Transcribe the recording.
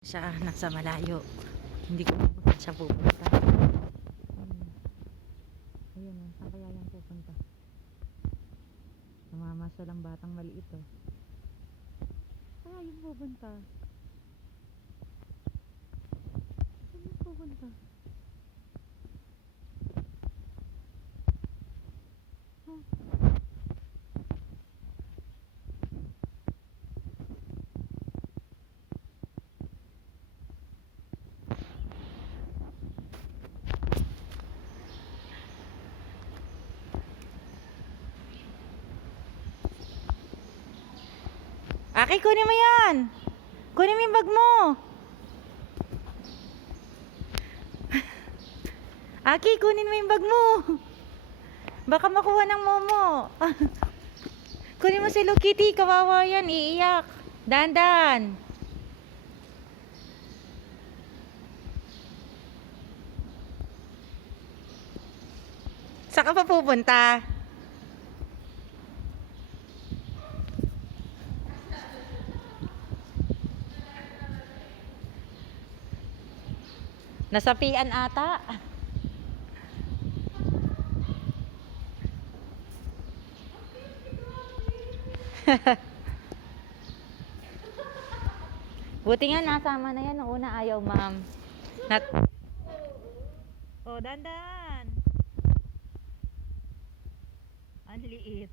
Siya nasa malayo, hindi ko saan siya pupunta. Ayun o, saan kaya yan pupunta? Namamasyal ang batang maliit o. Kaya yung pupunta? Saan yung pupunta? Huh? Aki, kunin mo yan! Kunin mo yung bag mo! Aki, kunin mo yung bag mo! Baka makuha ng momo! Kunin mo si Hello Kitty, kawawa yan, iiyak! Dandan! Saan ka pa pupunta? Nasapian ata. Buti nga nasama na yan. Noong una ayaw, ma'am. Oh, dandan. Ang liit.